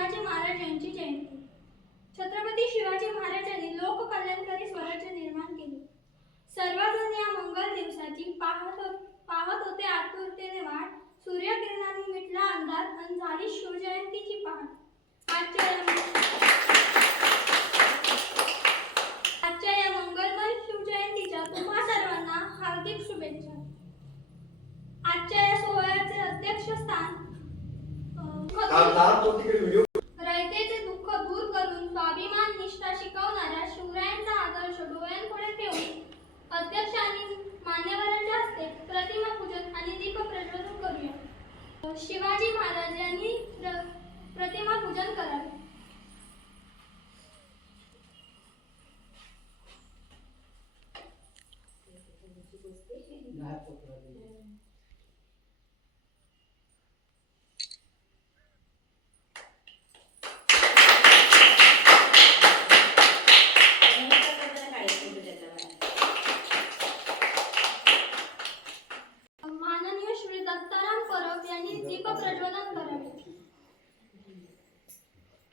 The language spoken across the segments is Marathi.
शिवाजी महाराज यांची जयंती. छत्रपती शिवाजी महाराजांनी लोककल्याणकारी स्वराज्य निर्माण केले. सर्वजण या मंगल दिवसाची पाहत हो-, पाहत होते आतुरतेने वाट. सूर्यकिरणांनी मिटला अंधार आणि झाली शिवजयंतीची पहाट आजच्या या आजच्या या सोहळ्याचे अध्यक्षस्थान अध्यक्ष आणि मान्यवरांच्या हस्ते प्रतिमा पूजन आणि दीप प्रज्वलन करूया. शिवाजी महाराज यांनी प्रतिमा पूजन करावे. माननीय श्री दत्ताराम परब यांनी दीप प्रज्वलन करावे यानंतर प्रज्वलन करावे एक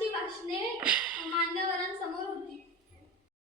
माणसाची भाषणे मान्यवरांसमोर होती.